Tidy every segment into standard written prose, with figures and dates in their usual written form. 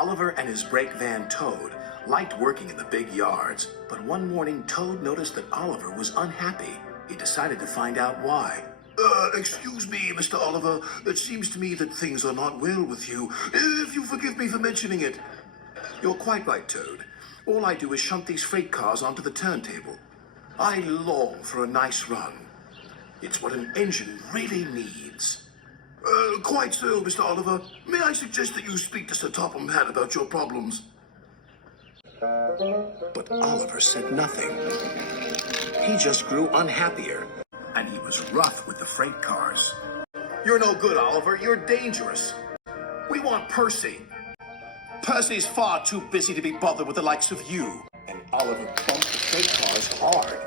Oliver and his brake van Toad liked working in the big yards, but one morning Toad noticed that Oliver was unhappy. He decided to find out why. Excuse me, Mr. Oliver. It seems to me that things are not well with you, if you forgive me for mentioning it. You're quite right, Toad. All I do is shunt these freight cars onto the turntable. I long for a nice run. It's what an engine really needs. Quite so, Mr. Oliver. May I suggest that you speak to Sir Topham Hatt about your problems? But Oliver said nothing. He just grew unhappier, and he was rough with the freight cars. You're no good, Oliver. You're dangerous. We want Percy. Percy's far too busy to be bothered with the likes of you. And Oliver bumped the freight cars hard.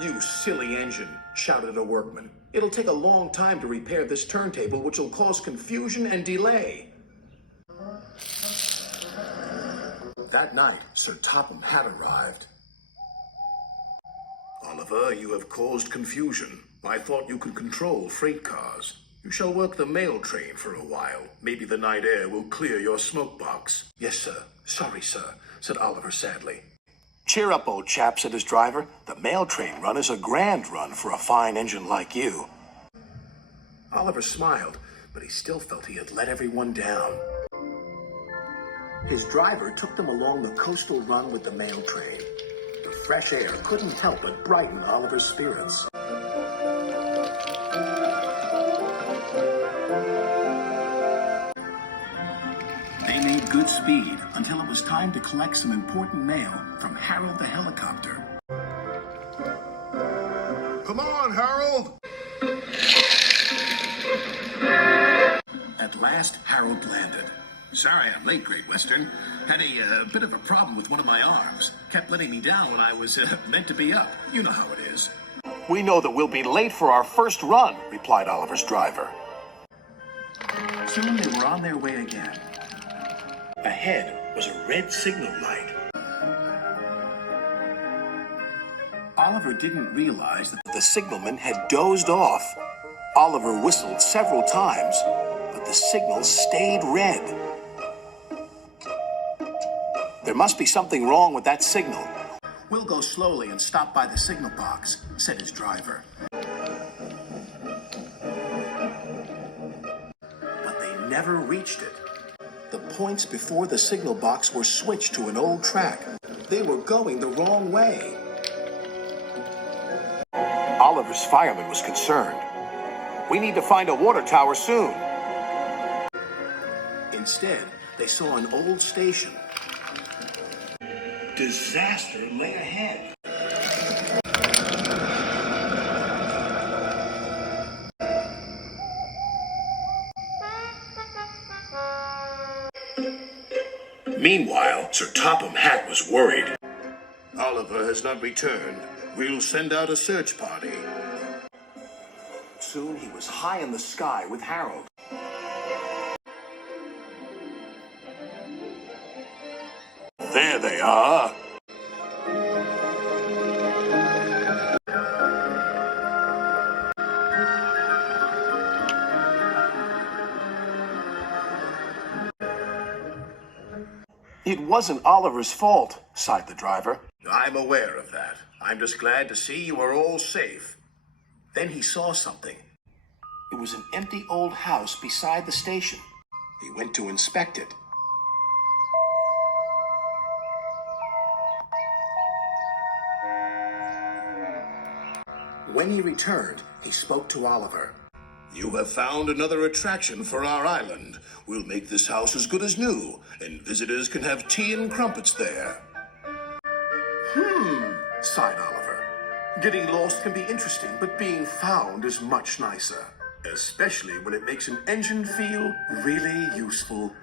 You silly engine, shouted a workman. It'll take a long time to repair this turntable, which will cause confusion and delay. That night, Sir Topham Hatt arrived. Oliver, you have caused confusion. I thought you could control freight cars. You shall work the mail train for a while. Maybe the night air will clear your smoke box. Yes, sir. Sorry, sir, said Oliver sadly. Cheer up, old chap, said his driver. The mail train run is a grand run for a fine engine like you. Oliver smiled, but he still felt he had let everyone down. His driver took them along the coastal run with the mail train. The fresh air couldn't help but brighten Oliver's spirits. They made good speed until it was time to collect some important mail from Harold the helicopter. Come on, Harold! At last, Harold landed. Sorry I'm late, Great Western. Had a bit of a problem with one of my arms. Kept letting me down when I was meant to be up. You know how it is. We know that we'll be late for our first run, replied Oliver's driver. Soon they were on their way again. Ahead was a red signal light. Oliver didn't realize that the signalman had dozed off. Oliver whistled several times, but the signal stayed red. There must be something wrong with that signal. We'll go slowly and stop by the signal box, said his driver. But they never reached it. The points before the signal box were switched to an old track. They were going the wrong way. Oliver's fireman was concerned. We need to find a water tower soon. Instead, they saw an old station. Disaster lay ahead. Meanwhile, Sir Topham Hatt was worried. Oliver has not returned. We'll send out a search party. Soon he was high in the sky with Harold. There they are. It wasn't Oliver's fault, sighed the driver. I'm aware of that. I'm just glad to see you are all safe. Then he saw something. It was an empty old house beside the station. He went to inspect it. When he returned, he spoke to Oliver. You have found another attraction for our island. We'll make this house as good as new, and visitors can have tea and crumpets there. Sighed Oliver. Getting lost can be interesting, but being found is much nicer. Especially when it makes an engine feel really useful.